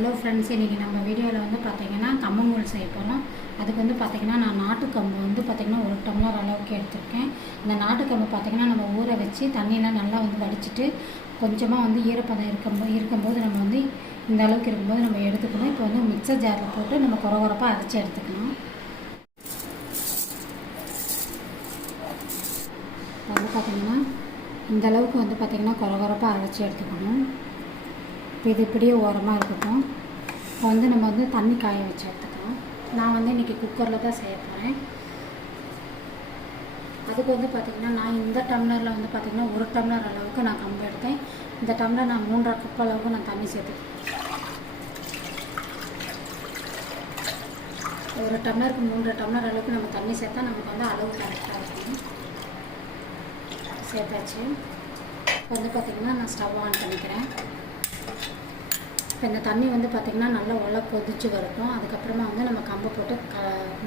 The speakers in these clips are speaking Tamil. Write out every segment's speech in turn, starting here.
ஹலோ ஃப்ரெண்ட்ஸ், இன்றைக்கி நம்ம வீடியோவில் வந்து பார்த்திங்கன்னா கம்மங்கூழ் செய்ய போகிறோம். அதுக்கு வந்து பார்த்திங்கன்னா நான் நாட்டுக்கம்பு வந்து பார்த்திங்கன்னா 1 டம்ளர் அளவுக்கு எடுத்திருக்கேன். இந்த நாட்டுக்கம்பு பார்த்திங்கன்னா நம்ம ஊற வச்சு தண்ணியெலாம் நல்லா வந்து வடிச்சிட்டு கொஞ்சமாக வந்து ஈரப்பதம் இருக்கும்போது நம்ம வந்து இந்த அளவுக்கு இருக்கும்போது நம்ம எடுத்துக்கணும். இப்போ வந்து மிக்சர் ஜாரில் போட்டு நம்ம குறகுறப்பாக அரைச்சி எடுத்துக்கணும். வந்து பார்த்திங்கன்னா இந்த அளவுக்கு வந்து பார்த்திங்கன்னா குறகுறப்பாக அரைச்சி எடுத்துக்கணும். இப்போ இது இப்படியே ஓரமாக இருக்கட்டும். இப்போ வந்து நம்ம வந்து தண்ணி காய வச்சு எடுத்துக்கலாம். நான் வந்து இன்றைக்கி குக்கரில் தான் செய்ய போகிறேன். அதுக்கு வந்து பார்த்திங்கன்னா நான் இந்த டம்ளரில் வந்து பார்த்திங்கன்னா 1 டம்ளர் அளவுக்கு நான் கம்பு எடுத்தேன். இந்த டம்ளர் நான் 3.5 கப் அளவுக்கு நான் தண்ணி சேர்த்துக்கேன். 1 டம்ளருக்கு 3 டம்ளர் அளவுக்கு நம்ம தண்ணி சேர்த்தா நமக்கு வந்து அளவு கரெக்டாக இருக்கும். சேர்த்தாச்சு. இப்போ வந்து பார்த்திங்கன்னா நான் ஸ்டவ் ஆன் பண்ணிக்கிறேன். இப்போ இந்த தண்ணி வந்து பார்த்திங்கன்னா நல்லா கொதிச்சு வரட்டும். அதுக்கப்புறமா வந்து நம்ம கம்பை போட்டு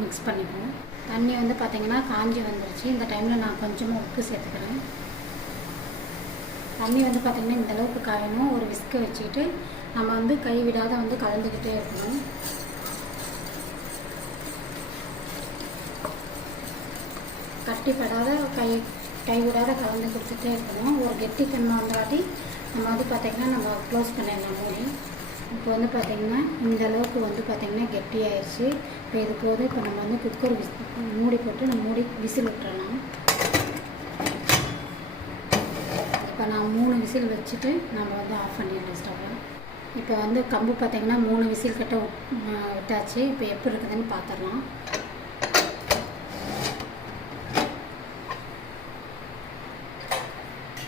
மிக்ஸ் பண்ணிக்கணும். தண்ணி வந்து பார்த்திங்கன்னா காஞ்சி வந்துருச்சு. இந்த டைமில் நான் கொஞ்சமாக உப்பு சேர்த்துக்கிறேன். தண்ணி வந்து பார்த்திங்கன்னா இந்தளவுக்கு காயணும். ஒரு விஸ்கை வச்சுக்கிட்டு நம்ம வந்து கை விடாத வந்து கலந்துக்கிட்டே இருக்கணும். கட்டிப்படாத கை விடாத கலந்து கொடுத்துட்டே இருக்கணும். ஒரு கெட்டி தன்மை வந்தாட்டி நம்ம வந்து பார்த்திங்கன்னா நம்ம க்ளோஸ் பண்ணிடலாம் மூடி. இப்போ வந்து பார்த்திங்கன்னா இந்த அளவுக்கு வந்து பார்த்திங்கன்னா கெட்டியாகிடுச்சு. இப்போ இது போது இப்போ நம்ம வந்து குக்கர் மூடி போட்டு நம்ம விசில் விட்டுறலாம். இப்போ நான் 3 விசில் வச்சுட்டு நம்ம வந்து ஆஃப் பண்ணிடலாம் ஸ்டவ்வை. இப்போ வந்து கம்பு பார்த்திங்கன்னா 3 விசில் கிட்ட விட்டாச்சு. இப்போ எப்படி இருக்குதுன்னு பார்த்துடலாம்.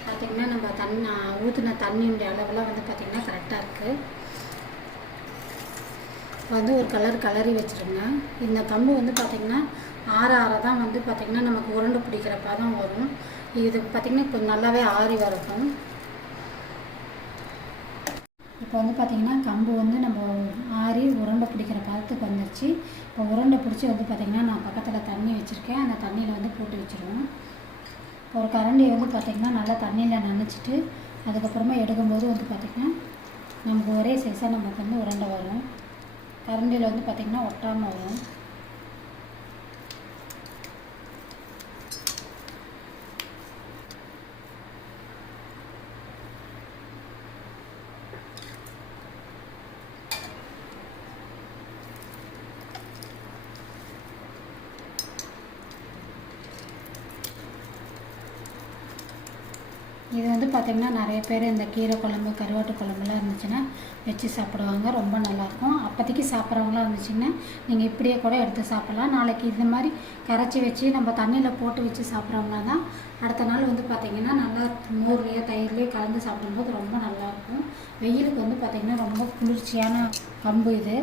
பார்த்திங்கன்னா நம்ம ஊற்றின தண்ணியுடைய அளவெல்லாம் வந்து பார்த்திங்கன்னா கரெக்டாக இருக்குது. இப்போ வந்து ஒரு கலரி வச்சுருங்க. இந்த கம்பு வந்து பார்த்திங்கன்னா ஆற தான் வந்து பார்த்திங்கன்னா நமக்கு உருண்டை பிடிக்கிறப்ப தான் வரும். இது பார்த்திங்கன்னா இப்போ நல்லாவே ஆறி வரட்டும். இப்போ வந்து பார்த்திங்கன்னா கம்பு வந்து நம்ம ஆறி உருண்டை பிடிக்கிற பதத்துக்கு வந்துருச்சு. இப்போ உருண்டை பிடிச்சி வந்து பார்த்திங்கன்னா நான் பக்கத்தில் தண்ணி வச்சுருக்கேன். அந்த தண்ணியில் வந்து போட்டு வச்சுருவோம். ஒரு கரண்டி வந்து பார்த்திங்கன்னா நல்லா தண்ணியில் நனைச்சிட்டு அதுக்கப்புறமா எடுக்கும்போது வந்து பார்த்திங்கன்னா நமக்கு ஒரே சைஸாக நமக்கு வந்து உருண்டை வரும். கரண்டியில் வந்து பார்த்திங்கன்னா ஒட்டாமல் வரும். இது வந்து பார்த்திங்கன்னா நிறைய பேர் இந்த கீரை குழம்பு கருவாட்டு குழம்புலாம் இருந்துச்சுன்னா வச்சு சாப்பிடுவாங்க. ரொம்ப நல்லாயிருக்கும். அப்போதைக்கு சாப்பிட்றவங்களாம் இருந்துச்சுன்னா நீங்கள் இப்படியே கூட எடுத்து சாப்பிட்லாம். நாளைக்கு இந்த மாதிரி கரைச்சி வச்சு நம்ம தண்ணியில் போட்டு வச்சு சாப்பிட்றவங்க தான் அடுத்த நாள் வந்து பார்த்திங்கன்னா நல்லா மோர்லேயோ தயிர்லேயோ கலந்து சாப்பிடும்போது ரொம்ப நல்லாயிருக்கும். வெயிலுக்கு வந்து பார்த்திங்கன்னா ரொம்ப குளிர்ச்சியான கம்பு இது.